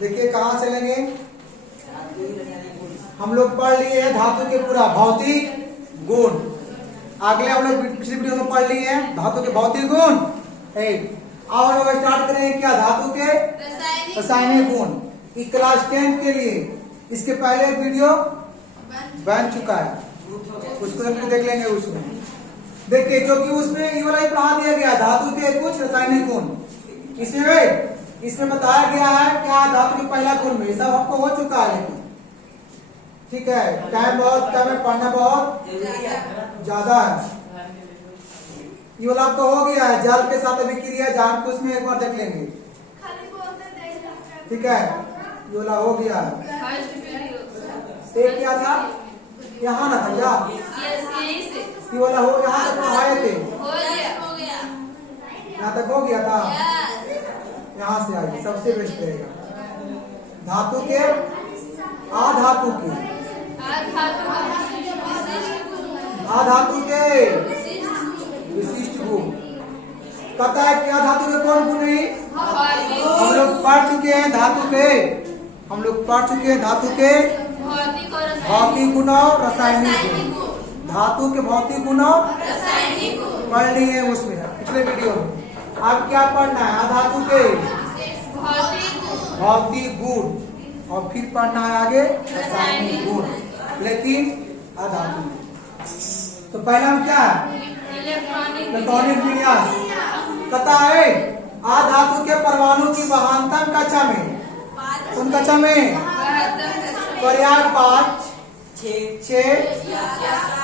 देखिए कहाँ चलेंगे, हम लोग पढ़ लिए हैं धातु के पूरा भौतिक गुण। अगले हम लोग पिछली वीडियो में पढ़ लिए हैं धातु के भौतिक गुण। अब हम लोग स्टार्ट करेंगे क्या, धातु के रासायनिक गुण। क्लास 10 के लिए इसके पहले वीडियो बन चुका है, उसको हम लोग देख लेंगे। उसमें देखिए जो कि उसमें ये वाला ही पढ़ा दिया गया धातु के कुछ रासायनिक गुण। इसमें बताया गया है क्या धातु के पहला गुण में, सब आपको हो चुका है लेकिन ठीक है, टाइम बहुत कम है, पढ़ना बहुत ज्यादा है। ये वाला आपको हो गया है, जल के साथ अभिक्रिया जान को उसमें एक बार देख लेंगे, ठीक है। ये वाला हो गया है। एक क्या था, यहाँ ना था क्या, ये वाला हो यहाँ तक पढ़ाए थे, यहाँ तक हो गया था। यहाँ से आइए, सबसे बेस्ट रहेगा धातु के अधातु के विशिष्ट गुण। पता है क्या धातु के कौन गुण नहीं, हम लोग पढ़ चुके हैं धातु के, हम लोग पढ़ चुके हैं धातु के भौतिक गुण और रासायनिक गुण। धातु के भौतिक गुण और रासायनिक गुण पढ़ लिए हैं उसमें पिछले वीडियो में। अब क्या पढ़ना है, अधातु के भौतिक गुण और फिर पढ़ना है आगे रासायनिक गुण, लेकिन अधातु में। तो पहला हम क्या है, इलेक्ट्रॉनिक विन्यास। पता है अधातु के परमाणु की महानतम कक्षा में, उन कक्षा में पर्याय 5, 6,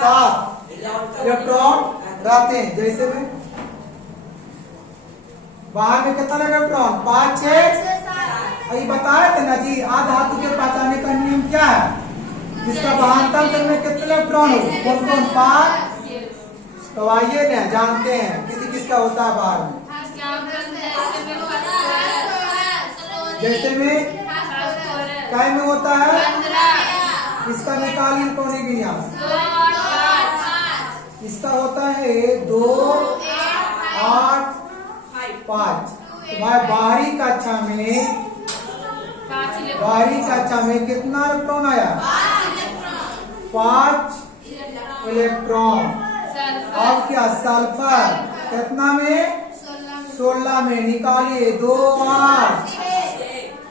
7 इलेक्ट्रॉन रहते हैं। जैसे में बाहर में कितना इलेक्ट्रॉन, 5, 6, अभी बताए थे ना जी। अधातु के पहचानने का नियम क्या है, जिसका महानतम में कितने इलेक्ट्रॉन हो, कौन कौन 5। तो आइए ना जानते हैं किसी किसका होता है बाहर में। जैसे में काय में होता है, इसका निकालिए इलेक्ट्रॉनिक विन्यास। इसका होता है 2, 8, 5। तो भाई बाहरी कक्षा में कितना इलेक्ट्रॉन आया, 5 इलेक्ट्रॉन। अब क्या सल्फर कितना में, 16 में, निकालिए 2, 8,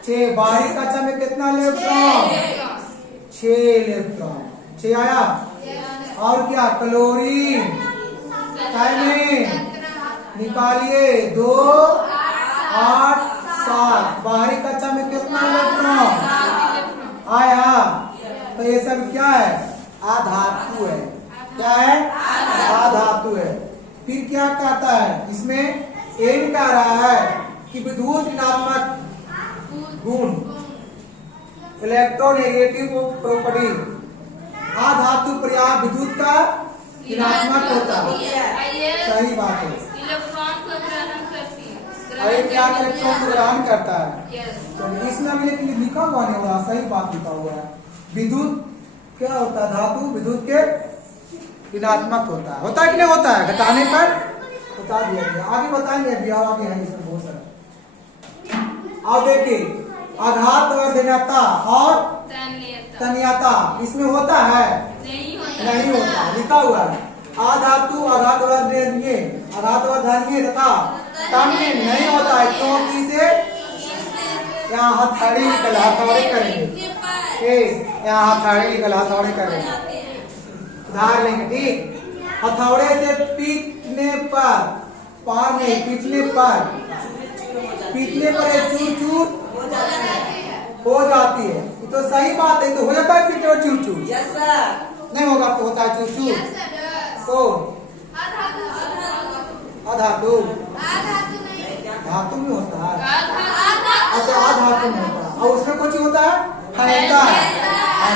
6। बाहरी कक्षा में कितना इलेक्ट्रॉन, 6 इलेक्ट्रॉन, 6 आया। और क्या क्लोरीन में निकालिए 2, 8, 7। बाहरी कक्षा में कितना इलेक्ट्रॉन आया। तो ये सब क्या है, अधातु है। क्या है, अधातु है। फिर क्या कहता है, इसमें एन कह रहा है कि विद्युत ऋणात्मक गुण, इलेक्ट्रोनेगेटिव प्रॉपर्टी। अधातु पर्याय विद्युत का ऋणात्मक होता है, सही बात है। अरे क्या इलेक्ट्रॉन को ग्रहण करता है। तो इसमें अभी लिखा हुआ नहीं हुआ, सही बात लिखा हुआ है। विद्युत क्या होता है, धातु विद्युत के ऋणात्मक होता है। होता है कि नहीं होता है, घटाने पर बता दिया गया, आगे बताएंगे अभी आगे है इसमें बहुत सारा। अब देखिए आघात वर्धनता और तन्यता इसमें होता है, नहीं होता, लिखा हुआ है। अधातु आघात वर्धनीय तथा तन्य नहीं होता है, क्योंकि इसे यहाँ हथौड़ी निकल, हथौड़े करेंगे, यहाँ हथौड़े निकल, हथौड़े करेंगे, उधार लेंगे, ठीक। हथौड़े से पीटने पर, पार नहीं, पीटने पर चूर चूर हो जाती है। तो सही बात है, तो हो जाता है पीटे और चूर चूर, नहीं होगा तो होता है चूर चूर। तो अधातु धातु में होता है, अच्छा अधातु में होता है। और उसमें कुछ होता है, फैलता है।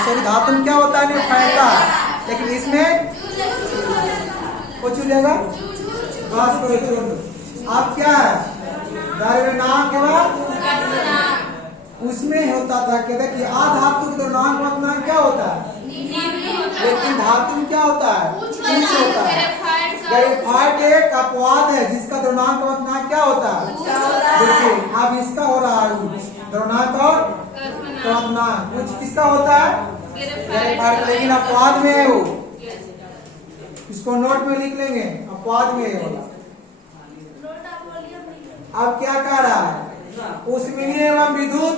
सॉरी, धातु में क्या होता है, नहीं फैलता है, लेकिन इसमें कुछ लेगा बस कोई छोड़। आप क्या है नाम के बाद उसमें होता था, कहते कि अधातु के नाम का क्या होता है, लेकिन धातु में क्या होता है, कुछ होता है। ग्रेफाइट एक अपवाद है जिसका द्रव्यमान क्या होता है, देखिए अब इसका हो रहा है द्रव्यमान क्रमांक कुछ किसका होता है ग्रेफाइट, लेकिन अपवाद में है वो। इसको नोट में लिख लेंगे, अपवाद में है वाला। अब क्या कह रहा है, उष्मीय एवं विद्युत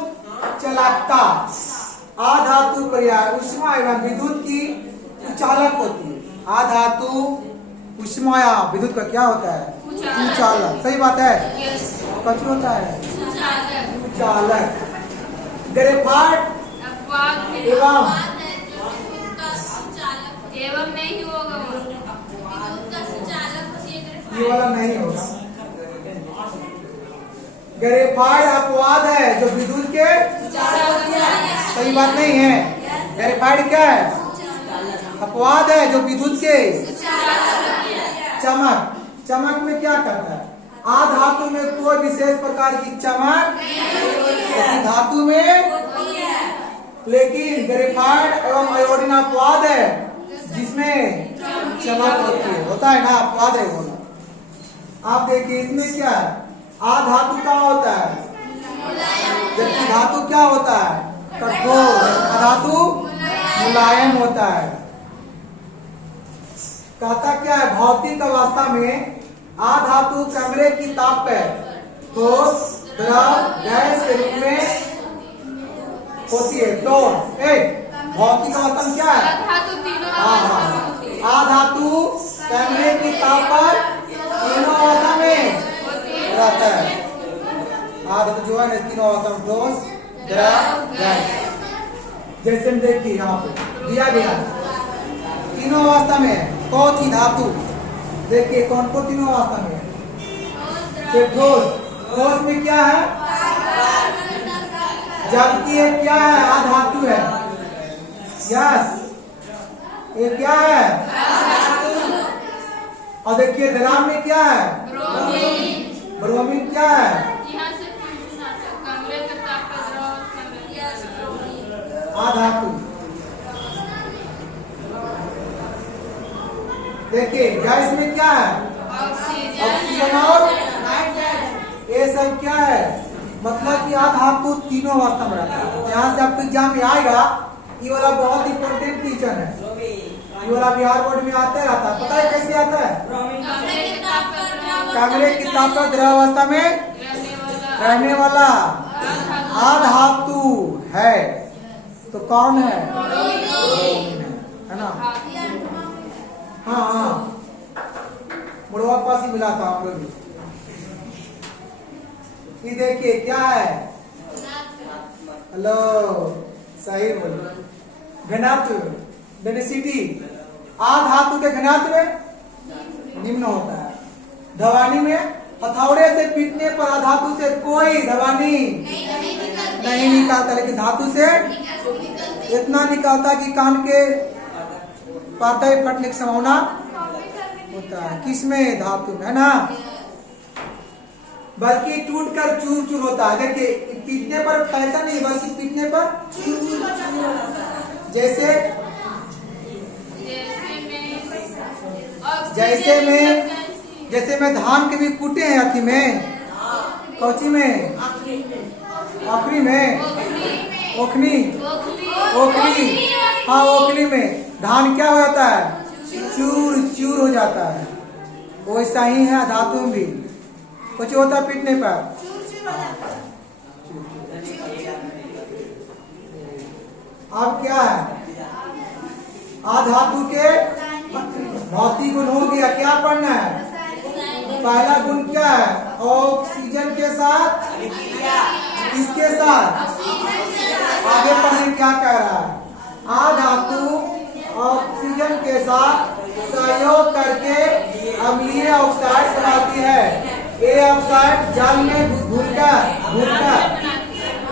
चालकता आधातु पर्याय उष्मा एवं विद्युत की चालक होती है। आधातु उष्माया विद्युत का क्या होता है, चालक। सही बात है, कछु होता है चालक। ग्रेफाइट एवं नहीं होगा, ये वाला नहीं होगा। ग्रेफाइट अपवाद है जो विद्युत के, सही बात नहीं है। ग्रेफाइट क्या है, अपवाद है जो विद्युत के। चमक, चमक में क्या करता है, आधातु में कोई विशेष प्रकार की चमक लेकिन धातु में, लेकिन ग्रेफाइट एवं आयोडीन अपवाद है जिसमें चमक होती है, होता है ना, अपवाद है वो। आप देखिए इसमें क्या है, आधातु क्या होता है, जबकि धातु क्या होता है, कठोर। धातु मुलायम होता है। कहता क्या है, भौतिक अवस्था में आधातु कमरे की ताप पर ठोस, द्रव, गैस के रूप में होती है। तो भौतिक अवस्था में क्या है, आधातु कमरे की ताप पर तीनों अवस्था में रहता है। आधातु जो है तीनों अवस्था में ठोस, द्रव, गैस। जैसे हम देखिए यहाँ पे दिया गया तीनों अवस्था में कौन सी धातु, देखिए कौन कौन तीनों अवस्था में है, ठोस। ठोस में क्या है, जबकि ये क्या है, आधातु है। यस, ये क्या है, और देखिए द्रव में क्या है, ब्रोमीन क्या है, आधातु। देखिए गैस में क्या है, ऑक्सीजन और ये सब क्या है, मतलब कि आधातु तीनों अवस्था में रहता है। यहाँ से आपको एग्जाम में आएगा, ये वाला बहुत इंपॉर्टेंट क्वेश्चन है, ये वाला बिहार बोर्ड में आता रहता है। पता है कैसे आता है, कमरे की ताप पर द्रव अवस्था में रहने वाला आधातु है, तो कौन है, है ना। हाँ हाँ, मुड़वा पास ही मिला था हम लोग। ये देखिए क्या है, हेलो, सही बोलो। घनत्व, डेंसिटी, आधातु के घनत्व निम्न होता है। धवानी में हथौड़े से पीटने पर आधातु से कोई धवानी नहीं निकालता, लेकिन धातु से इतना निकालता कि कान के पाते फटने की संभावना होता है। किसमें, धातु में, है ना। बल्कि टूट कर चूर चूर होता है। देखिए पीटने पर फैलता नहीं, बल्कि पीटने पर जैसे जैसे में धान के भी कूटे हैं अथी में, कौची में, आखिरी में, ओखनी, ओखली, हाँ ओखली में धान क्या हो जाता है, चूर चूर हो जाता है। वैसा ही है धातु में भी, कुछ होता है पीटने पर। अब क्या है, आधातु के भौतिक गुण हो गया। क्या पढ़ना है, पहला गुण क्या है, ऑक्सीजन के साथ, किसके साथ, आगे पढ़ने क्या कह रहा है, आधातु ऑक्सीजन के साथ सहयोग करके अम्लीय ऑक्साइड बनाती है। ये ऑक्साइड जल में घुलकर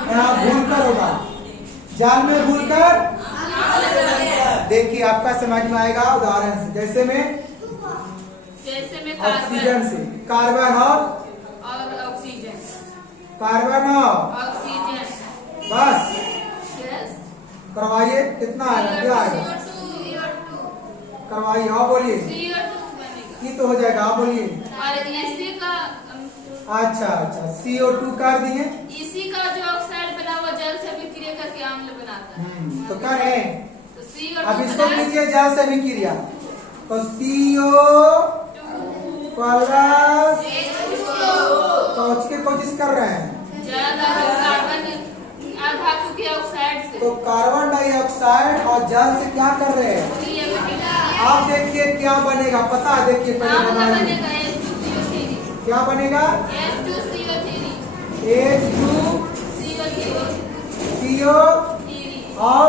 यहाँ घुलकर होगा, जल में घुलकर। देखिए आपका समझ में आएगा उदाहरण से, जैसे में ऑक्सीजन से कार्बन और ऑक्सीजन, कार्बन और ऑक्सीजन, बस करवाइए। कितना आएगा, क्या आएगा, करवाइए। हाँ बोलिए, CO2 बनेगा। ये तो हो जाएगा। हाँ बोलिए, और इसी का अच्छा अच्छा, CO2 कर दिए। इसी का जो ऑक्साइड बना हुआ जल से अभिक्रिया करके अम्ल बनाता है। तो करें। तो CO2 अब इसको कीजिए जल से अभिक्रिया। तो CO+ की कोशिश कर रहे हैं। जल और कार्बन धातु के ऑक्साइड से। तो कार्बन डाइऑक्साइड और जल से क्या कर रहे हैं? आप देखिए क्या बनेगा, पता है? देखिए पहले बनाइए। क्या बनेगा? H2CO और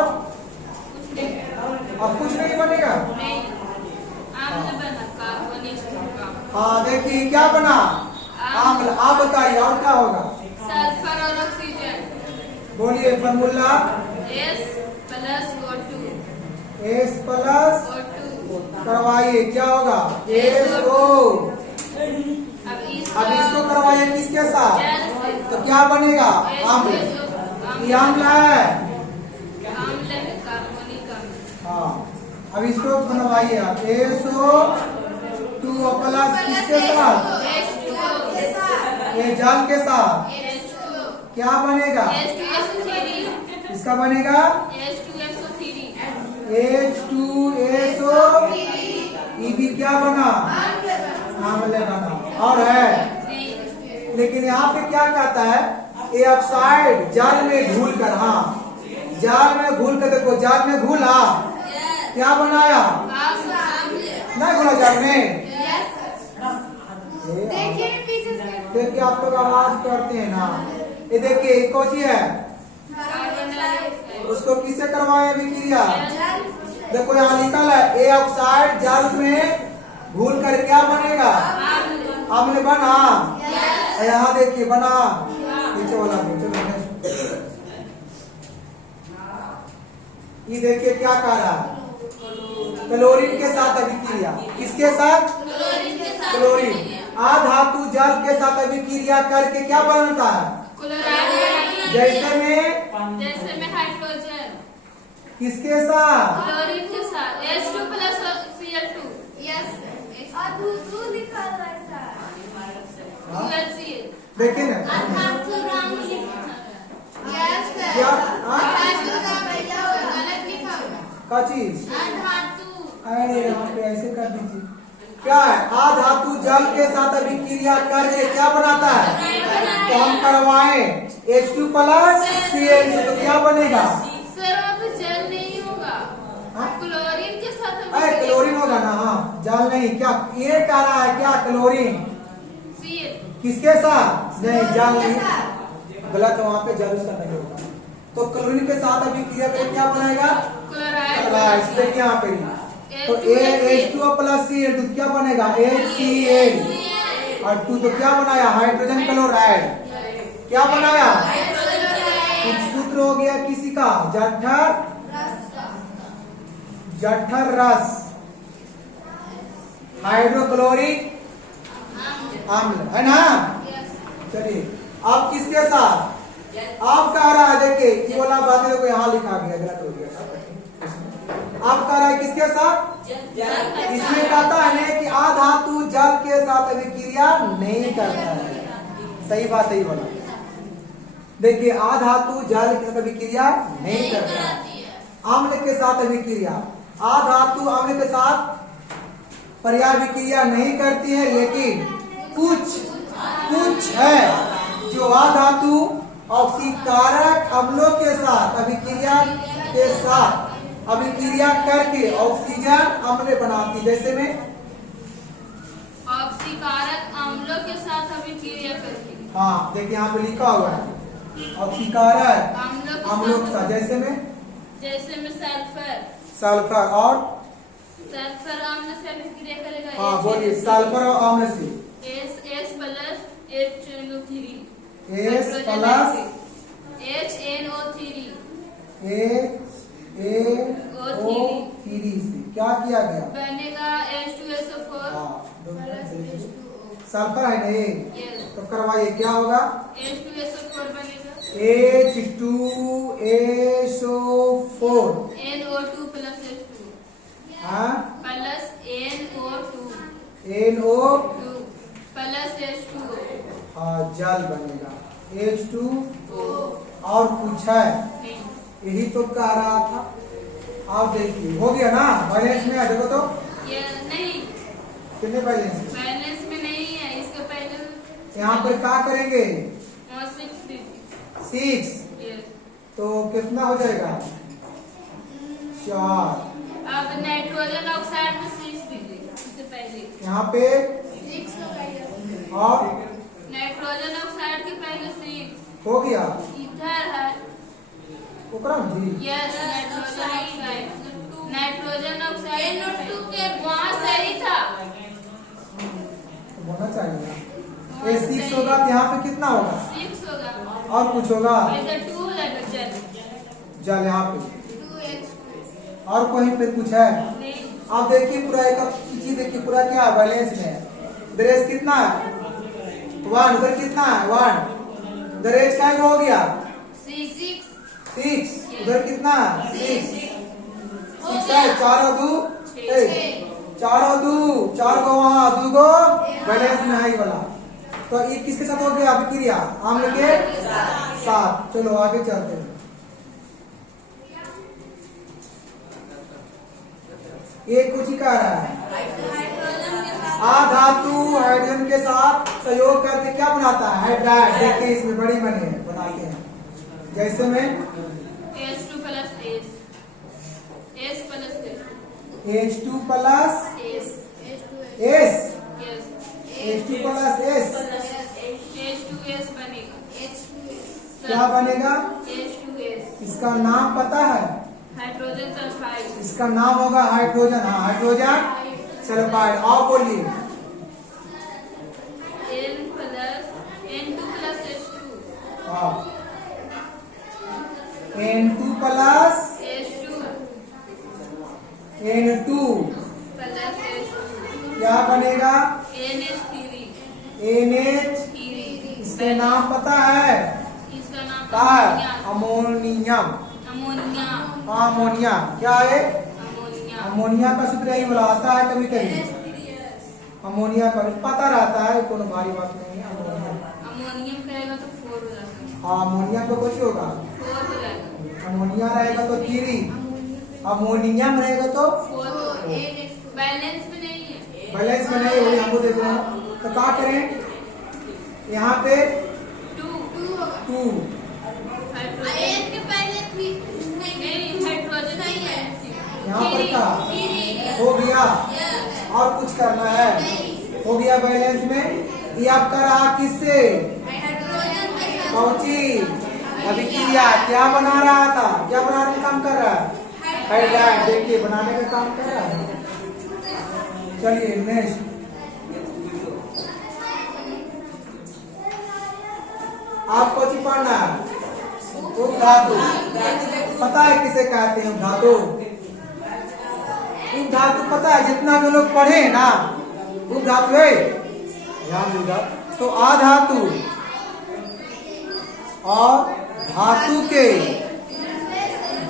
कुछ नहीं बनेगा। हाँ देखिए क्या बना? अम्ल। आप बताइए और क्या होगा? सल्फर और ऑक्सीजन। बोलिए फॉर्मूला। S+O2। S+ करवाइए, क्या होगा? SO। अब इसको करवाइए किसके साथ? तो क्या बनेगा? अम्ल। ये अम्ल है। हाँ, अब इसको बनवाइए आप। SO2+ किसके साथ? ये जल के साथ क्या बनेगा? इसका बनेगा H2SO। ये भी क्या बना? अम्ल बना। और है, लेकिन यहाँ पे क्या कहता है? ये ऑक्साइड जल में घुल कर, हाँ जल में घुल कर, देखो जल में घुला, क्या बनाया? नहीं घुला जल में। देखिए आप लोग आवाज करते हैं ना। ये देखिए कौन सी है? उसको किससे करवाए अभिक्रिया? देखो यहाँ लिखल है ए ऑक्साइड जल में घुल कर क्या बनेगा? अम्ल बना। यहाँ देखिए बना। नीचे वाला ये देखिए क्या कह रहा है? क्लोरीन के साथ अभिक्रिया। किसके साथ? क्लोरीन। अधातु जल के साथ अभिक्रिया करके क्या बनता है? जैसे में हाइड्रोजन। किसके साथ? क्लोरीन के साथ H2+Cl2। देखिए ना क्या का चीज? अरे यहाँ पे ऐसे कर दीजिए। क्या है? अधातु जल के साथ अभिक्रिया करके क्या बनाता है? तो हम करवाएं H2+Cl2 तो क्या बनेगा? जल नहीं होगा। क्लोरीन के साथ अरे क्लोरीन होगा ना। हाँ जल नहीं, क्या ये कह रहा है? क्या क्लोरीन किसके साथ? नहीं जल नहीं, गलत। वहाँ पे जल उसका नहीं होगा। तो क्लोरीन के साथ अभिक्रिया करके क्या बनाएगा? क्लोराइड। देखिए यहाँ पे तो H2+Cl2 क्या बनेगा? HCl और 2 तो क्या बनाया? Hydrogen chloride. क्या बनाया? कुछ सूत्र हो गया किसी का? जठर रस हाइड्रोक्लोरिक अम्ल है ना। चलिए अब किसके साथ? आप कह रहा है, देखिए ये वाला बात है, देखो यहाँ लिखा गया, गलत हो गया। आप कह रहा है किसके साथ? इसमें कहता है कि अधातु जल के साथ अभिक्रिया नहीं करता है। सही बात, सही बोला। देखिए अधातु जल के साथ अभिक्रिया नहीं करता है। अम्ल के साथ अभिक्रिया, अधातु अम्ल के साथ पर्याभिक्रिया नहीं करती है, लेकिन कुछ है जो अधातु ऑक्सीकारक अम्लों के साथ अभिक्रिया करके ऑक्सीजन अम्ल बनाती। जैसे में ऑक्सीकारक अम्लों के साथ अभिक्रिया करके। हाँ देखिए यहाँ पे लिखा हुआ है ऑक्सीकारक अम्लों के साथ। जैसे में सल्फर और सल्फर अम्ल से अभिक्रिया करेगा। हाँ बोलिए, सल्फर और अम्ल से HNO3 से क्या किया गया? बनेगा H2SO4। सल्फर है ना ये, तो करवाइए क्या होगा? H2SO4 बनेगा। H2SO4 NO2+H2 हाँ plus NO2 NO plus H2O हाँ जल बनेगा H2O। और कुछ है? यही तो कह रहा था। आप देखिए हो गया ना, बैलेंस में आ देखो तो ये नहीं, कितने बैलेंस? बैलेंस में नहीं है, इसके पहले यहाँ पर क्या करेंगे? 6 6 यस। तो कितना हो जाएगा? 4। अब नाइट्रोजन ऑक्साइड में 6 दीजिए इससे पहले। यहाँ पे 6 लगाइए। और नाइट्रोजन ऑक्साइड के पहले 6 हो गया। इधर है ओकरा में जी यस, नाइट्रोजन ऑक्साइड NO2 के वहाँ सही था, होना चाहिए। ये 6 होगा तो यहाँ पे कितना होगा? 6 होगा। और कुछ होगा? इधर 2 हो जाएगा जल। जल यहाँ पे 2H2। और कहीं पे कुछ है? नहीं, आप देखिए पूरा एक चीज देखिए, पूरा क्या है बैलेंस में है। दरेज कितना है? 1। उधर कितना है? 1। दरेज का हो गया 6। उधर कितना है? 6 है। 4 और 2 4 और 2 4 को वहाँ 2 को बैलेंस में है ये वाला। तो ये किसके साथ हो गया अभिक्रिया? आम्ल के साथ। चलो आगे चलते हैं। ये कुछ ही कह रहा है, धातु हाइड्रोजन के साथ सहयोग करके क्या बनाता है? हाइड्राइड। देखिए इसमें बड़ी बने बनाते हैं, जैसे में H2 plus S, S plus H2 plus S, S, yes, H2 plus S H2S बनेगा। क्या बनेगा? H2S इसका नाम पता है? Hydrogen sulphide. इसका नाम होगा हाइड्रोजन। हाँ हाइड्रोजन सल्फाइड। और बोलिए N2 प्लस H2। हाँ N2 plus H2 N2 plus H2 क्या बनेगा? NH3। NH। इसका नाम पता है? इसका नाम क्या है? अमोनियम। अमोनिया। अमोनिया क्या है? अमोनिया। अमोनिया का सूत्र यही बोला आता है कभी कभी। अमोनिया का पता रहता है, कोनो भारी बात नहीं है। अमोनिया अमोनियम कहेगा तो 4 हो जाता है। हाँ अमोनिया को कुछ होगा? 4 हो जाएगा। अमोनिया रहेगा तो 3, अमोनियम रहेगा तो 4 बैलेंस में नहीं है। बैलेंस में नहीं होगी। हमको देख रहे हैं तो क्या करें? यहाँ पे 2 हाइड्रोजन के पहले 3 नहीं, हाइड्रोजन नहीं है। यहाँ पर का हो गया। और कुछ करना है? हो गया बैलेंस में। ये आपका रहा किससे? कौची अभिक्रिया क्या बना रहा था? क्या बनाने का काम कर रहा है? हाइड्राइड। देखिए बनाने का काम कर रहा है। चलिए नेक्स्ट। आप कौची पढ़ना है? उपधातु। पता है किसे कहते हैं उपधातु? उपधातु पता है? जितना भी लोग पढ़े ना उपधातु है, ध्यान देगा। तो आधातु और धातु के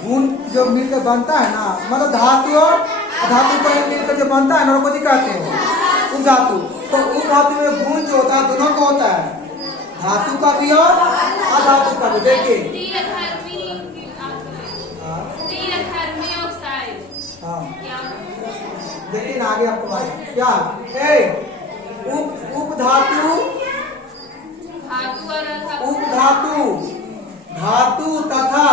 गुण जो मिलकर बनता है ना, मतलब धातु और धातु पर मिलकर जो बनता है ना, उसको कहते हैं उपधातु। तो उपधातु में गुण जो होता है दोनों का होता है, धातु का भी और अधातु का भी। देखिए हाँ देखिए ना आगे आपको बात क्या उपधातु उपधातु धातु तथा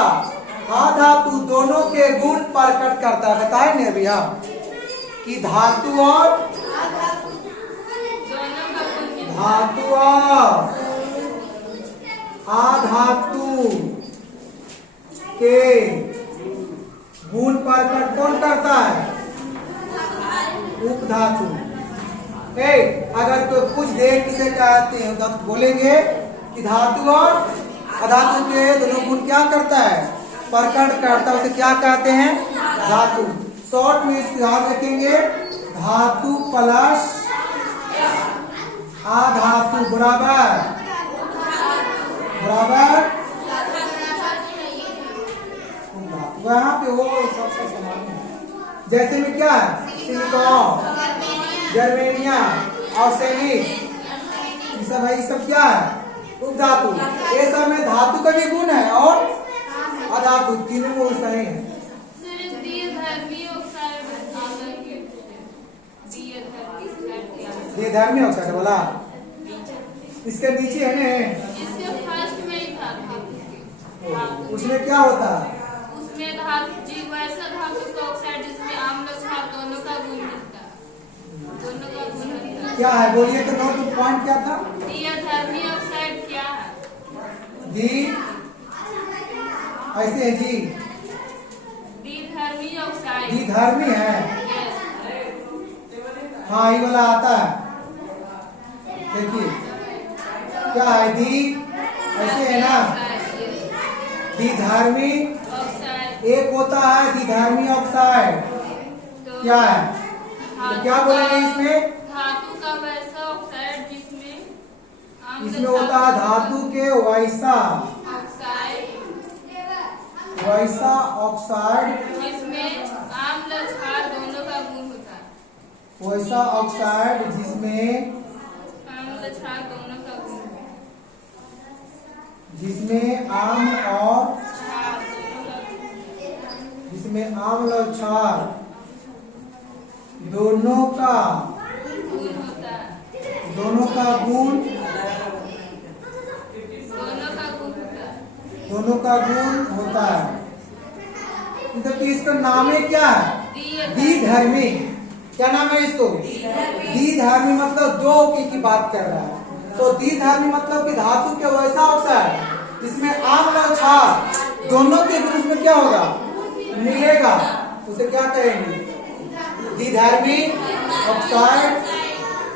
अधातु दोनों के गुण प्रकट करता है। बताए नहीं भैया कि धातु और अधातु के गुण प्रकट कौन करता है? उपधातु। अगर कोई पूछ दे किसे कहते हैं तो बोलेंगे कि धातु और अधातु के दोनों गुण क्या करता है? प्रकट करता है। उसे क्या कहते हैं? धातु। शॉर्ट में इसकी ध्यान रखेंगे, धातु प्लस अधातु बराबर वहाँ पे वो सबसे समान है। जैसे में क्या है? सिलिकॉन, जर्मेनियम, आर्सेनिक, ये सब है, ये सब क्या है? उपधातु। ये सब में धातु का भी गुण है और अधातु, तीनों को सही है। ये धर्मी ऑक्साइड बोला, इसके नीचे है ना, इसके फर्स्ट में ही था धातु। उसमें क्या होता है? उसमें धातु जीव वैसा धातु का ऑक्साइड जिसमें आम्ल क्षार दोनों का गुण मिलता है, दोनों का गुण मिलता है। क्या है बोलिए तो, नोट पॉइंट क्या था? धर्मी ऑक्साइड क्या है? दी ऐसे है जी, द्विधर्मी ऑक्साइड। दी धर्मी है। यस। हाँ ये वाला आता है, देखिए क्या है, दी ऐसे है ना, द्विधर्मी ऑक्साइड। एक होता है द्विधर्मी ऑक्साइड। तो क्या है? तो क्या बोलेंगे इसमें? धातु का वैसा ऑक्साइड जिसमें इसमें होता है धातु के वैसा ऑक्साइड, वैसा ऑक्साइड, जिसमें आम्ल क्षार दोनों का गुण होता है। वैसा ऑक्साइड जिसमें आम्ल क्षार दोनों का गुण होता है। जिसमें आम्ल और क्षार दोनों का गुण। जिसमें आम्ल और क्षार दोनों का गुण होता है। दोनों का गुण दोनों का गुण होता है। दोनों का गुण होता है। देखिए इसका नाम है क्या है? द्विधर्मी। क्या नाम है इसको? द्विधर्मी मतलब दो की बात कर रहा है। तो द्विधर्मी मतलब कि धातु के वैसा ऑक्साइड जिसमें आम्ल और क्षार दोनों के गुण उसमें क्या होगा? मिलेगा, उसे क्या कहेंगे? द्विधर्मी ऑक्साइड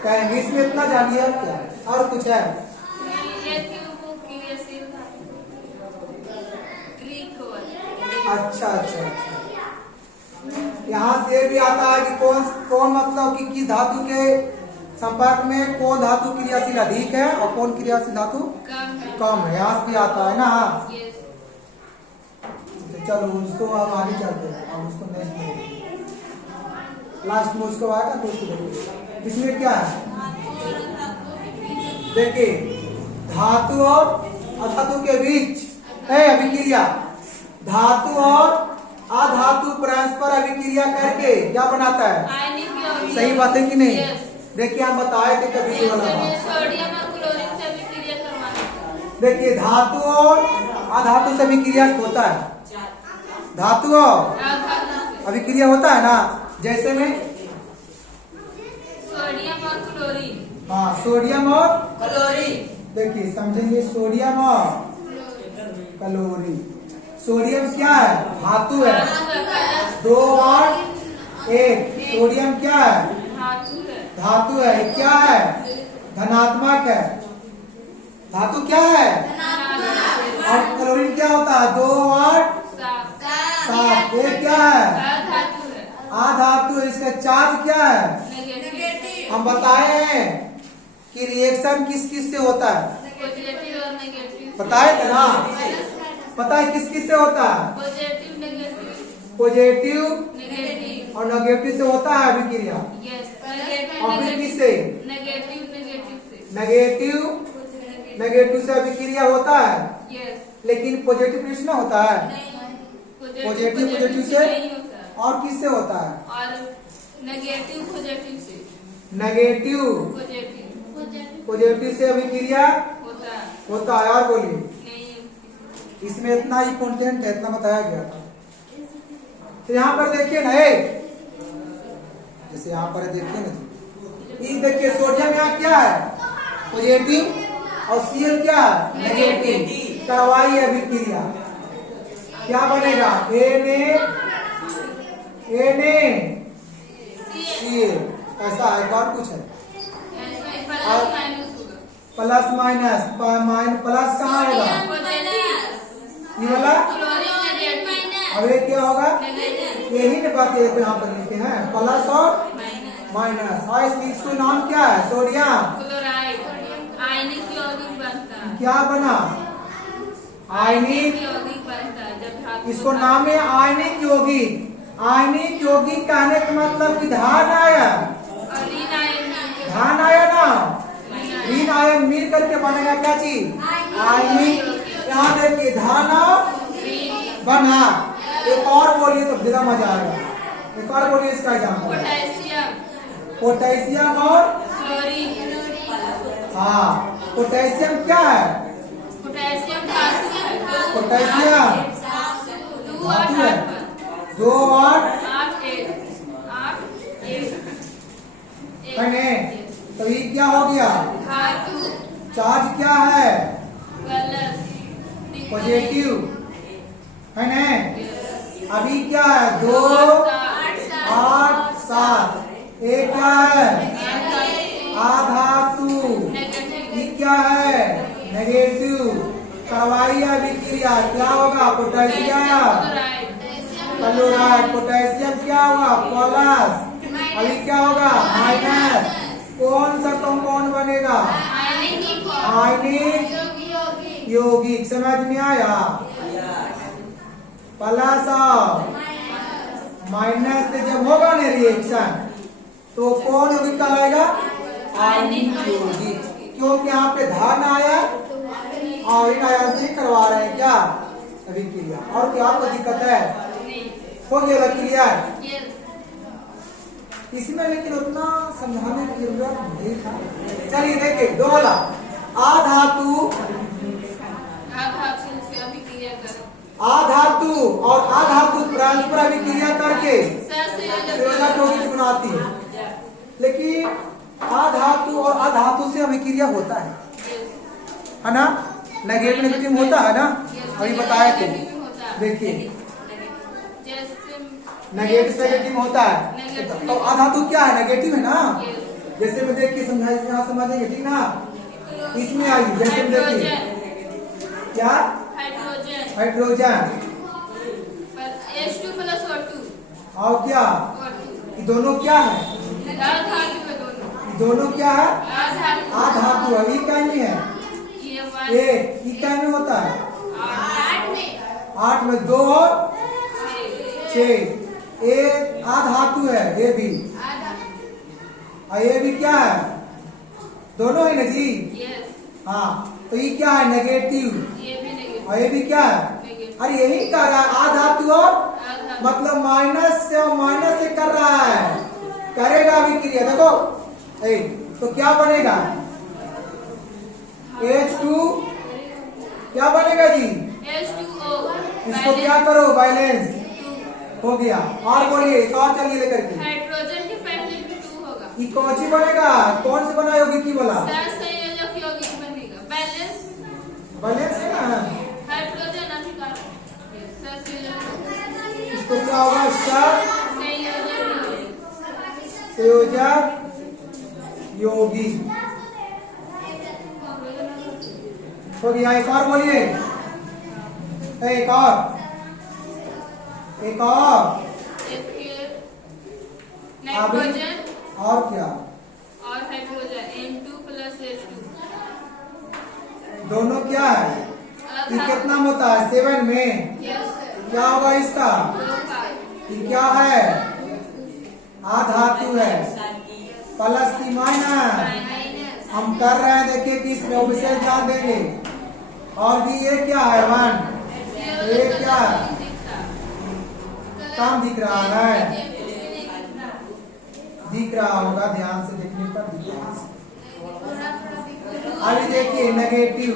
कहेंगे। इसमें इतना जानिए अब, क्या और कुछ है? अच्छा अच्छा अच्छा, यहाँ से भी आता है कि कौन कौन मतलब कि किस धातु के संपर्क में कौन धातु क्रियाशील अधिक है और कौन क्रियाशील धातु कम है, यहाँ से भी आता है ना। तो चलो उसको अब आगे चलते हैं, अब उसको नेक्स्ट लास्ट में उसको आएगा तो उसको देखिए इसमें क्या है। देखिए धातु और अधातु के बीच है अभिक्रिया, धातु और अधातु परस्पर अभिक्रिया करके क्या बनाता है? सही बात है कि नहीं? देखिए हम बताए थे कभी ये वाला बात। सोडियम और क्लोरीन से अभिक्रिया करवाना। देखिए धातु और अधातु से अभिक्रिया होता है, धातु और अभिक्रिया होता है ना, जैसे में सोडियम और क्लोरीन। हाँ सोडियम और क्लोरीन। देखिए समझेंगे, सोडियम और क्लोरीन। सोडियम क्या है? धातु है, 2 और 1। सोडियम क्या है? धातु है। क्या है? धनात्मक है। धातु क्या है? और क्लोरीन क्या होता है? 2 और 7। ये क्या है? अधातु। इसका चार्ज क्या है? हम बताए हैं कि रिएक्शन किस किस से होता है, पॉजिटिव और नेगेटिव। बताए थे ना? पता है किस किस से होता है? Positive negative. पॉजिटिव नेगेटिव और नेगेटिव से होता है अभिक्रिया। यस। और फिर किससे? नेगेटिव नेगेटिव से। नेगेटिव नेगेटिव से अभिक्रिया होता है, यस। लेकिन पॉजिटिव किस में होता है? पॉजिटिव पॉजिटिव से नहीं होता है। और किससे होता है? और नेगेटिव पॉजिटिव से। नेगेटिव पॉजिटिव पॉजिटिव से अभिक्रिया होता है। होता है। और बोलिए, नहीं। इसमें इतना ही कंटेंट है, इतना बताया गया था। तो यहाँ पर देखिए ना, जैसे यहाँ पर देखिए ना, ये देखिए सोडियम यहाँ क्या है? पॉजिटिव और Cl क्या है? नेगेटिव। करवाइए अभिक्रिया, क्या बनेगा? NaCl। ऐसा है, और कुछ है? प्लस माइनस, प्लस कहाँ होगा? ये वाला। अब ये क्या होगा? यही ना बात है, यहाँ पर लिखे हैं प्लस और माइनस। और इसको नाम क्या है? Sodium chloride. आयनिक यौगिक बनता है। क्या बना? आयनिक यौगिक बनता है जब धातु। इसको नाम है आयनिक यौगिक। आयनिक यौगिक कहने का मतलब कि धान आया, और ऋण आयन धान आया ना, ऋण आयन मिल करके बनेगा क्या चीज? आयनिक। यहाँ देखिए धाना बना। एक और बोलिए तो ज्यादा मजा आएगा। एक और बोलिए इसका एग्जाम्पल। पोटेशियम, पोटेशियम और क्लोरीन। हाँ, पोटेशियम क्या है? पोटेशियम धातु है। पोटेशियम दो धातु आठ है। आठ 2 और 8 1 है ने? तो ये क्या हो गया? धातु चार्ज क्या है? प्लस पॉजिटिव है ने? अभी क्या है? 2 8 7। एक क्या है? आधातु। ये क्या है? नेगेटिव। कार्बाई अभिक्रिया क्या होगा? Potassium chloride. पोटेशियम क्या होगा? प्लस। अभी क्या होगा? माइनस। कौन सा कंपाउंड बनेगा? आयनिक यौगिक। समझ में आया? प्लस और माइनस से जब होगा ना रिएक्शन तो कौन यौगिक कहलाएगा? आयनिक यौगिक। क्योंकि यहाँ पे धान आया और इन आयन से करवा रहे हैं क्या? अभिक्रिया। और क्या आपको दिक्कत है? हो गया क्लियर? इसमें लेकिन उतना समझाने की जरूरत नहीं था। चलिए देखिए, दो वाला आधातु आधातु और आधातु परस्पर अभिक्रिया करके संयोजक यौगिक बनाती है। लेकिन आधातु और अधातु से अभिक्रिया होता है ना? नेगेटिव नेगेटिव होता है ना? अभी बताए थे। देखिए नेगेटिव नेगेटिव होता है। तो अधातु क्या है? नेगेटिव है ना? जैसे मैं देख के समझाइए, यहाँ समझेंगे ठीक ना? इसमें आइए, जैसे में देखिए क्या? हाइड्रोजन H2 प्लस O2 और क्या? ये दोनों क्या है? धातु है दोनों। ये दोनों क्या है? आधातु है। ये क्या में है? ये क्या में होता है? 8 में 2 और 6। एक आधातु है ये भी। और ये भी क्या है? दोनों है ना जी? हाँ, तो ये क्या है? नेगेटिव। और ये भी क्या है? अरे यही कर रहा है आधातु और मतलब माइनस से और माइनस से कर रहा है। करेगा अभिक्रिया देखो। तो क्या बनेगा? H2 क्या बनेगा जी? H2O। इसको क्या करो? बैलेंस हो गया। और बोलिए एक और चलिए लेकर के। हाइड्रोजन के पहले भी 2 होगा। ये कौन सी बनेगा? कौन से बना यौगिक की बोला? सहसंयोजक यौगिक बनेगा। बैलेंस बैलेंस है ना? हाइड्रोजन अधिकार सहसंयोजक। इसको क्या होगा? संयोजक यौगिक हो गया। एक और बोलिए। एक और नाइट्रोजन और क्या? और हाइड्रोजन N2 प्लस H2 दोनों क्या है? ये कितना होता है? 7 में क्या होगा इसका? ये क्या है? आधातु है। प्लस की माइनस हम कर रहे हैं। देखिए कि इसमें विशेष ध्यान देंगे। और भी ये क्या है? 1। ये क्या है? काम दिख रहा है? दिख रहा होगा, ध्यान से देखने पर दिख रहा है। अभी देखिए नेगेटिव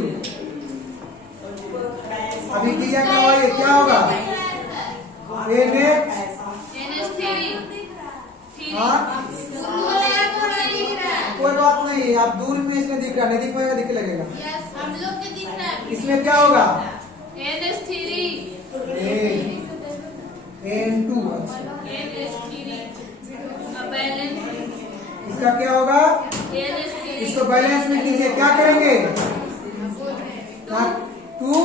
अभिक्रिया करवाइए, क्या होगा? हाँ, कोई बात नहीं, आप दूर में इसमें दिख रहा है, नहीं दिख पाएगा, दिख लगेगा। हम लोग के दिख रहा है। इसमें क्या होगा? NH3 N2। बैलेंस इसका क्या होगा? इसको बैलेंस में कीजिए। क्या करेंगे? 2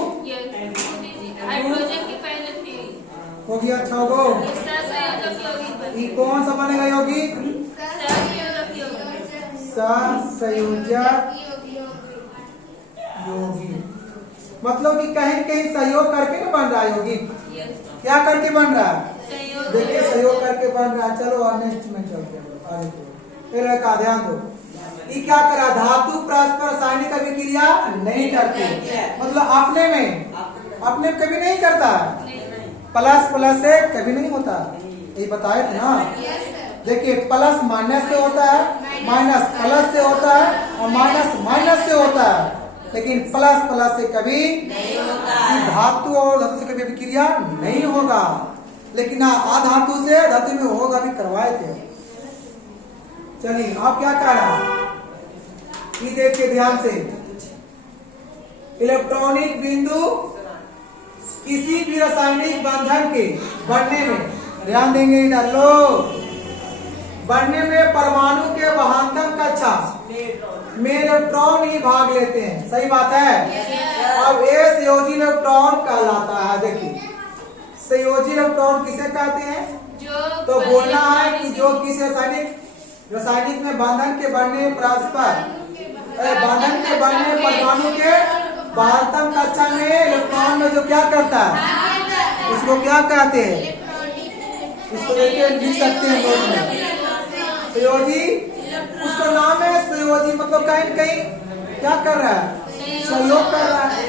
हाइड्रोजन के पहले 3 हो गया। 6 गो। ये कौन सा बनेगा यौगिक? सहसंयोजक यौगिक। मतलब कि कहीं कहीं सहयोग करके ना बन रहा है यौगिक। क्या करके बन रहा है? देखिए सहयोग करके बन रहा है। चलो और नेक्स्ट में चलते हैं आगे। ध्यान दो। ये क्या करा? धातु परस्पर रासायनिक अभिक्रिया नहीं करते, मतलब अपने में कभी नहीं करता है। प्लस प्लस से कभी नहीं होता, ये बताए थे ना। देखिए प्लस माइनस से होता है, माइनस प्लस से होता है और माइनस माइनस से होता है, लेकिन प्लस प्लस से कभी नहीं होगा। धातु और धातु से कभी अभिक्रिया नहीं होगा, लेकिन अधातु से धातु में होगा, भी करवाए थे। चलिए आप क्या कह रहा है, ये देखिए ध्यान से। इलेक्ट्रॉनिक बिंदु किसी भी रासायनिक बंधन के बढ़ने में, ध्यान देंगे इधर लो, बढ़ने में परमाणु के वहांतम कक्षा में इलेक्ट्रॉन ही भाग लेते हैं। सही बात है। अब ये संयोजी इलेक्ट्रॉन कहलाता है। देखिए संयोजी इलेक्ट्रॉन किसे कहते हैं, तो बोलना है कि जो किसी रासायनिक में बंधन के बढ़ने परमाणु के वहांतम कक्षा में इलेक्ट्रॉन में जो क्या करता है उसको क्या कहते हैं, इसको देखिए लिख सकते हैं नोट में। संयोजी, उसका नाम है संयोजी, मतलब कहीं कहीं क्या कर रहा है, सहयोग कर रहा है।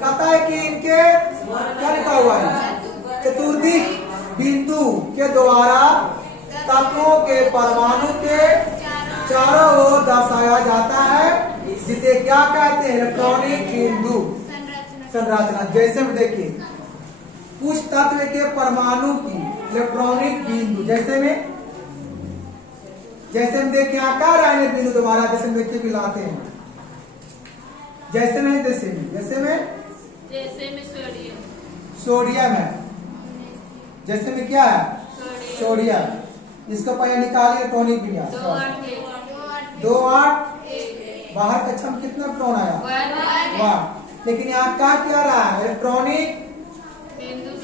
कहता है कि इनके क्या लिखा हुआ है, चतुर्दिक बिंदु के द्वारा तत्वों के परमाणु के चारों ओर दर्शाया जाता है, जिसे क्या कहते हैं, इलेक्ट्रॉनिक बिंदु संरचना। जैसे में देखिए कुछ तत्व के परमाणु की इलेक्ट्रॉनिक बिंदु, जैसे में देखिए आकार आयनिक बिंदु द्वारा, जैसे में देखिए मिलाते हैं, जैसे में सोडियम है, जैसे में क्या है सोडियम। इसको पहले निकालिए इलेक्ट्रॉनिक विन्यास 2-8 बाहर कक्षा में कितना इलेक्ट्रॉन आया 1, लेकिन यहाँ क्या रहा है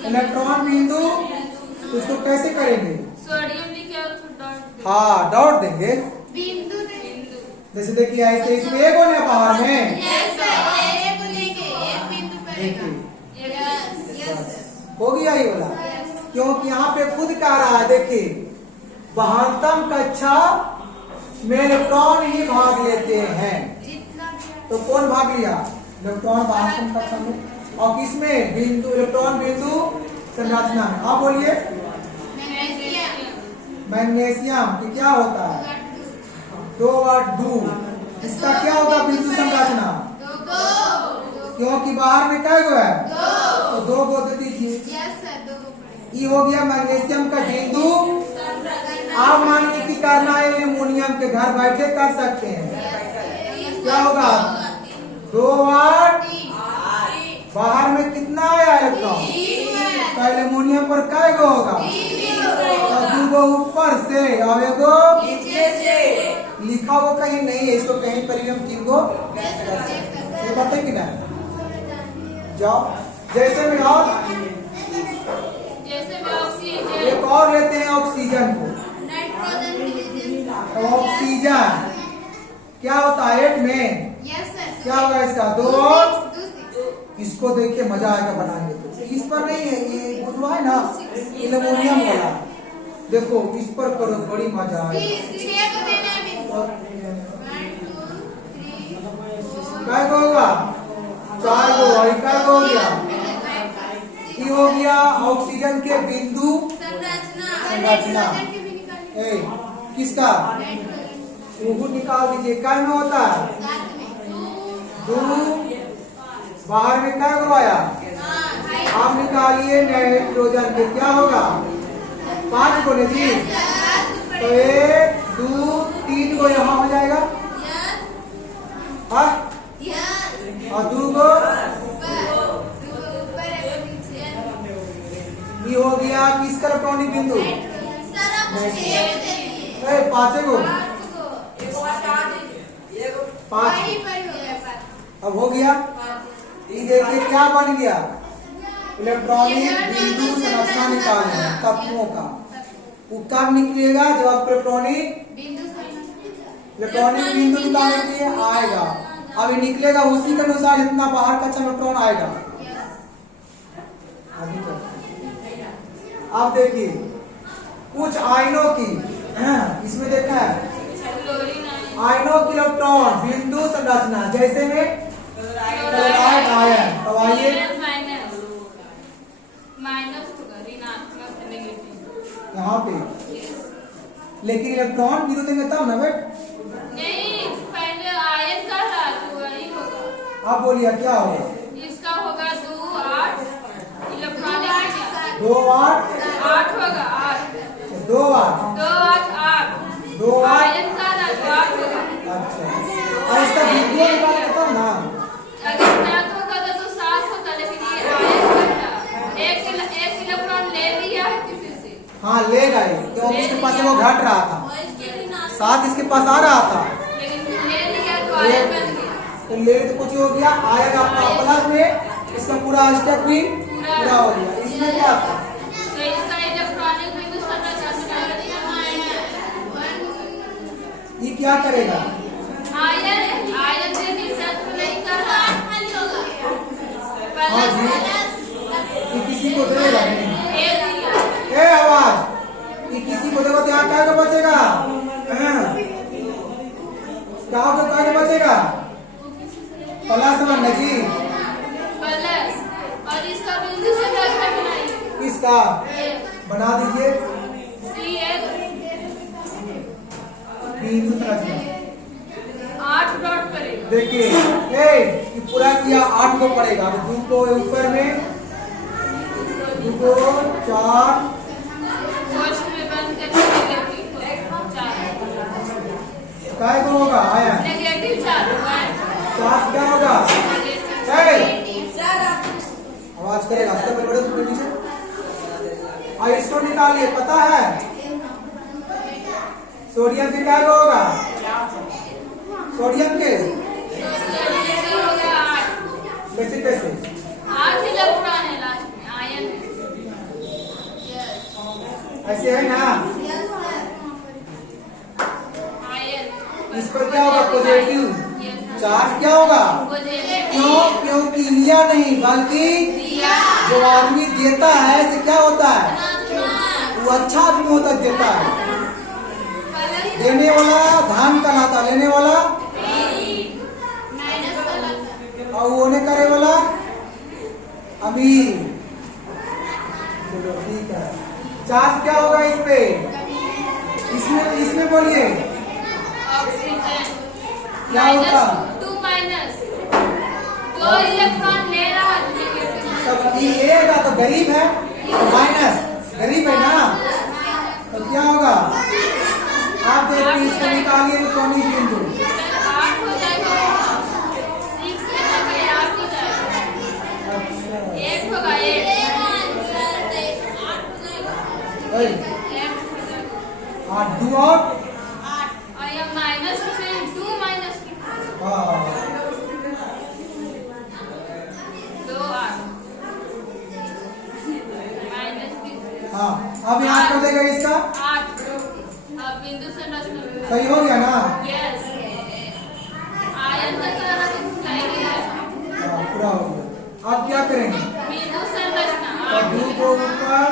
इलेक्ट्रॉन बिंदु, उसको कैसे करेंगे, सोडियम लिखे हाँ डॉट देंगे, जैसे देखिए ऐसे इसमें एक होने बाहर में, हो गया ये वाला, क्योंकि यहाँ पे खुद कह रहा है, देखिए वहांतम कक्षा में इलेक्ट्रॉन ही भाग लेते हैं। तो कौन भाग लिया, इलेक्ट्रॉन वहांतम कक्षा में, और किसमें, बिंदु इलेक्ट्रॉन बिंदु संरचना में। आप बोलिए मैग्नीशियम की क्या होता है 2 इसका क्या होगा बिंदु संरचना, क्योंकि बाहर में क्या है, तो 2 गो दे दीजिए। ये हो गया मैग्नीशियम का बिंदु। आप मानिए कि करना है एल्युमिनियम के, घर बैठे कर सकते हैं, क्या होगा 2-8 बाहर में कितना आया इलेक्ट्रॉन, तो एल्युमिनियम पर क्या गो होगा, और 2 गो ऊपर से, अब एगो लिखा हुआ कहीं नहीं है, इसको कहीं पर हम 3 गो पता कि ना। जाओ जैसे में एक और लेते हैं ऑक्सीजन को, ऑक्सीजन क्या होता है 8 में, क्या होगा इसका 2, इसको देख के मजा आएगा बनाएंगे। तो इस पर नहीं है, ये बुझवा है ना एल्युमिनियम वाला, देखो इस पर करो, बड़ी मजा आएगा। क्या होगा 4 गो, क्या हो गया, ये हो गया ऑक्सीजन के बिंदु संरचना। किसका वो निकाल दीजिए, क्या में होता है 2, बाहर में क्या गो आया, आप निकालिए नाइट्रोजन के, क्या होगा 5 गो जी, तो 1 2 3 गो यहाँ हो जाएगा, और 2 गो ये हो गया किसका इलेक्ट्रॉनिक बिंदु, 5 गो 5। अब हो गया, ये देखिए क्या बन गया, इलेक्ट्रॉनिक बिंदु संरचना निकालना है तत्वों का। वो कब निकलेगा, जब आप इलेक्ट्रॉनिक बिंदु निकालने के लिए आएगा। अब ये निकलेगा उसी के अनुसार जितना बाहर का इलेक्ट्रॉन आएगा। अब देखिए कुछ आयनों की इसमें देखना है, क्लोरीन आयन, आयनों की इलेक्ट्रॉन बिंदु संरचना जैसे में क्लोराइड आयन। तो आइए माइनस माइनस होगा, ऋणात्मक नेगेटिव। यहाँ पे, लेकिन इलेक्ट्रॉन बिंदु देंगे तब ना बेट। नहीं, पहले आयन का था तो वही होगा। आप बोलिए क्या होगा? इसका होगा 2 8 इलेक्ट्रॉनिक 2 8 8 होगा 8 2 8 2 8 8 2 8। आयन का था तो 8 होगा। अच्छा, और इसका बिंदु निकालेंगे तब ना। अगर 7 होगा तो 7 होता, लेकिन ये आयन का था। एक इलेक्ट्रॉन ले लिया है किसी से। हाँ ले गए, क्योंकि इसके पास वो घट रहा था, 7 इसके पास आ रहा था, लेकिन ले लिया तो आयन बन गया। तो ले तो कुछ हो गया, आएगा आपका प्लस में, इसका पूरा स्टेप भी पूरा हो गया। इसमें क्या था? तो इसका इलेक्ट्रॉनिक बिंदु संरचना ये क्या करेगा? आयन से निषेध नहीं कर रहा। हाँ जी, ये किसी को देगा नहीं। एक ए आवाज, ये किसी को देखो, यहाँ क्या का बचेगा? क्या होगा, क्या का बचेगा? प्लस 1 जी। प्लस, और इसका बिंदु संरचना बनाइए। इसका बना दीजिए बिंदु संरचना। 8 डॉट करेगा। देखिए ये पूरा किया, 8 को पड़ेगा। 2 को ऊपर में, 2 को 4, फर्स्ट में बंद करके नेगेटिव 4 काय को होगा आया नेगेटिव 4 चार्ज क्या होगा? आवाज करेगा, बड़े नीचे। और इसको निकालिए, पता है सोडियम के क्या होगा? सोडियम के कैसे कैसे 8 इलेक्ट्रॉन है लास्ट में, आयन ऐसे है ना। आयन इस पर क्या होगा? पॉजिटिव चार्ज क्या होगा? क्यों? क्योंकि लिया नहीं बल्कि जो आदमी देता है से क्या होता है? वो अच्छा आदमी होता देता है। देने वाला धन कहलाता, लेने वाला और वो ने करे वाला अमीर। चलो ठीक है। चार्ज क्या होगा इस पे? इसमें बोलिए ऑक्सीजन क्या होता? 2 माइनस 2 इलेक्ट्रॉन ले रहा है। तब ये का तो गरीब है, तो माइनस गरीब है ना, तो क्या होगा? आप देखिए, इसको निकालिए इलेक्ट्रॉनिक बिंदु। 8 हो जाएगा, 6 में जाकर 8 हो जाएगा। अच्छा 8 होगा, 8 8 2 और और ये माइनस 2 माइनस 2 हाँ 2 8 माइनस 2 हाँ। अब यहाँ कर देगा इसका 8। अब बिंदु संरचना सही हो गया ना? यस, आयन का तरह तो चाहिए है। हाँ, पूरा हो गया। अब क्या करेंगे? बिंदु संरचना तो 2 को ऊपर,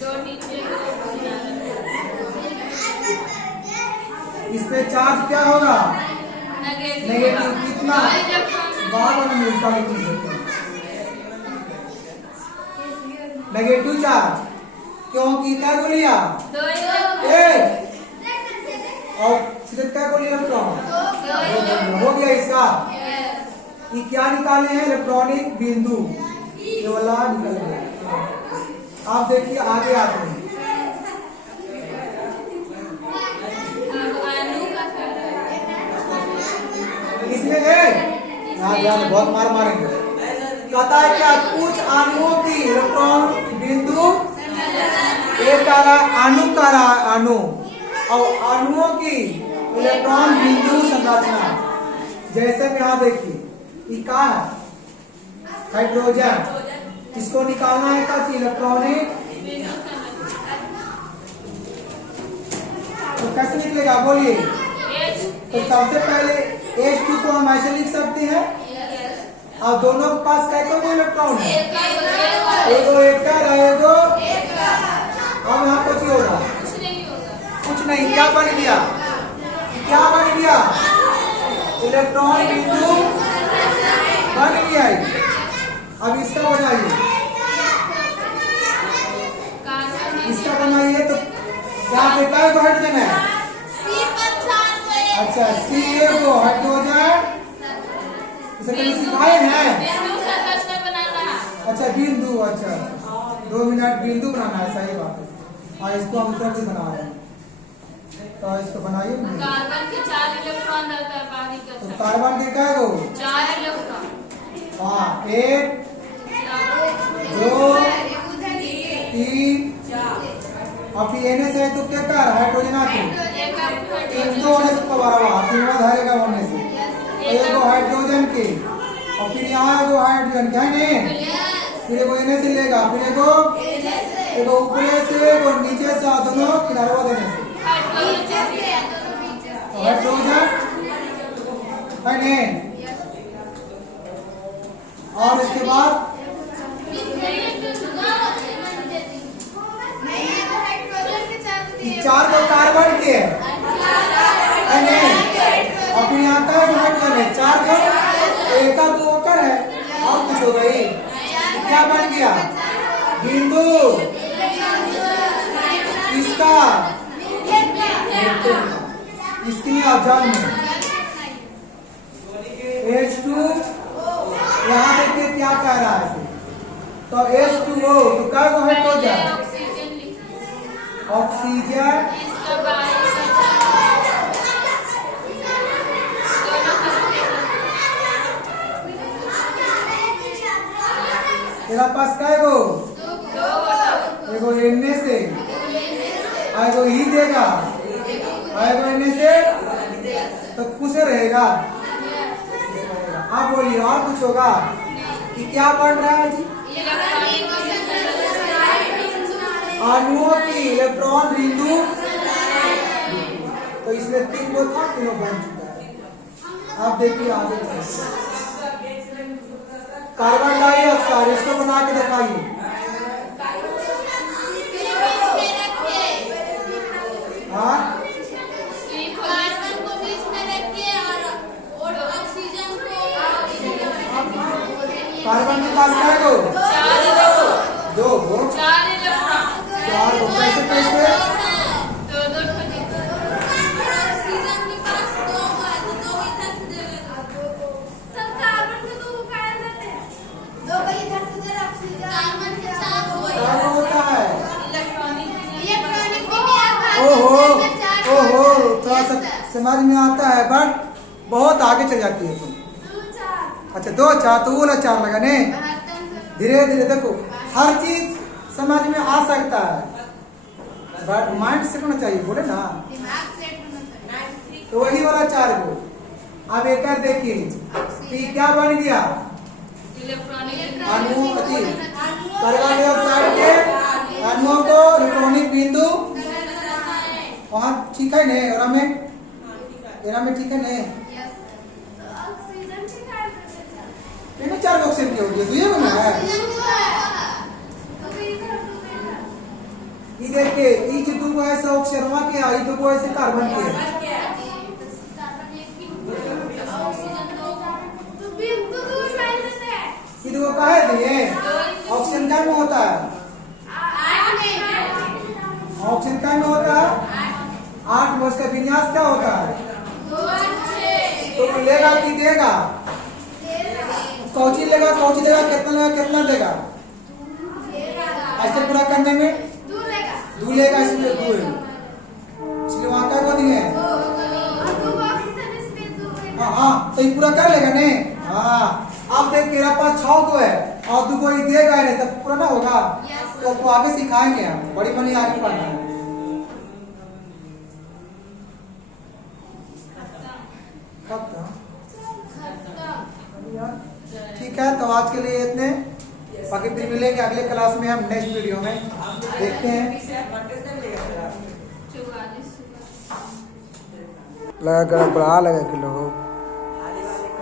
2 नीचे, इस पे चार्ज क्या होगा? नेगेटिव कितना? 2 इलेक्ट्रॉन बार मिलता नेगेटिव चार्ज, क्योंकि क्या को लिया? 2 इलेक्ट्रॉन एक और सिर्फ क्या को लिया? इलेक्ट्रॉन हो गया इसका। यस। ये क्या निकाले हैं? इलेक्ट्रॉनिक बिंदु, ये वाला निकल गया। आप देखिए आगे आते हैं। इसमें यहाँ बहुत मार मारेंगे। कहता है क्या? कुछ अणुओं की इलेक्ट्रॉन बिंदु, एक अणु और अणुओं की इलेक्ट्रॉन बिंदु संरचना। जैसे में यहाँ देखिए, ये क्या है? हाइड्रोजन। इसको निकालना है क्या? इलेक्ट्रॉनिक। तो कैसे निकलेगा बोलिए? तो सबसे पहले H2 को हम ऐसे लिख सकते हैं, और दोनों के पास कैसे इलेक्ट्रॉन है? एगो एक का रहेगा। अब यहाँ कुछ होगा? कुछ नहीं। क्या बन गया? क्या बन गया? इलेक्ट्रॉन बिंदु बन गया। अब इसका बनाइए, इसका बनाइए तो क्या पे को हाइड्रोजन है? अच्छा सी एगो हाइड्रोजन, इसे कहीं सिखाए हैं? अच्छा बिंदु, अच्छा 2 मिनट बिंदु बनाना है, सही बात है। हाँ इसको हम तरफ से बना रहे हैं, तो इसको बनाइए। कार्बन के 4 इलेक्ट्रॉन रहता है, बाकी का तो कार्बन के क्या गो? 4 इलेक्ट्रॉन। हाँ 1 2 3 और फिर एन से तो क्या कर हाइड्रोजन आते 3 तो होने से पवारवा 3 धारेगा होने से एगो हाइड्रोजन के, और फिर यहाँ एगो हाइड्रोजन क्या है, फिर एगो एन से लेगा, फिर एगो ऊपर से एगो नीचे से दोनों किनारों देने से हाइड्रोजन है ने। और इसके बाद 4 को कार्बन के है नहीं, और फिर यहाँ का हाइड्रोजन है 4 को, एक का 2 कर है और कुछ हो गई, क्या बन गया? बिंदु इसका इसके लिए अवजान में H2 यहाँ देखिए क्या कह रहा है, तो H2O तो क्या को हाइड्रोजन ऑक्सीजन तेरा पास क्या गो? एगो एन से एगो ही देगा, एगो एन से तो कुछ रहेगा। आप बोलिए और कुछ होगा कि क्या पढ़ रहा है जी? अणुओं की इलेक्ट्रॉन बिंदु, तो इसमें 3 को था, तीनों बन चुका है। आप देखिए आगे कार्बन डाइऑक्साइड, इसको बना के दिखाइए। हाँ कार्बन के पास क्या है गो? 2 गो 4 गो कैसे कैसे? होता है ओहो थोड़ा सा समझ में आता है, बट बहुत आगे चल जाती है तुम। अच्छा 2 4 तो वो 4 लगा ने, धीरे धीरे देखो हर चीज समझ में आ सकता है, बट माइंड सेट होना चाहिए, बोले ना। तो वही वाला 4 को अब एक देखिए कि क्या बन गया? अणुओं कार्बन डाइऑक्साइड के अणुओं को इलेक्ट्रॉनिक बिंदु वहाँ ठीक है ने, एरा में ठीक है ने। इन्हें 4 ऑक्सीजन के हो गए, दुए बना है। ये देखिए ये जो 2 ऐसे ऑक्सीजन वहाँ के आई, 2 ऐसे कार्बन के, ये 2 कहे दिए ऑक्सीजन क्या में होता है? ऑक्सीजन क्या में होता है? 8 में। उसका विन्यास क्या होता है? तो लेगा कि देगा? कौची लेगा कौची देगा, कितना देगा? ऐसे पूरा करने में 2 लेगा, इसलिए 2 है, इसलिए वहां क्या को दिए? हाँ तो ये पूरा कर लेगा ने। हाँ अब देख मेरा पास 6 को है और 2 को ही देगा नहीं, तब पूरा ना होगा। तो आपको आगे सिखाएंगे हम, बड़ी बड़ी आगे पढ़ना है। ठीक है तो आज के लिए इतने, बाकी फिर मिलेंगे अगले क्लास में, हम नेक्स्ट वीडियो में देखते हैं। लगा गड़बड़ा लगा कि लोगों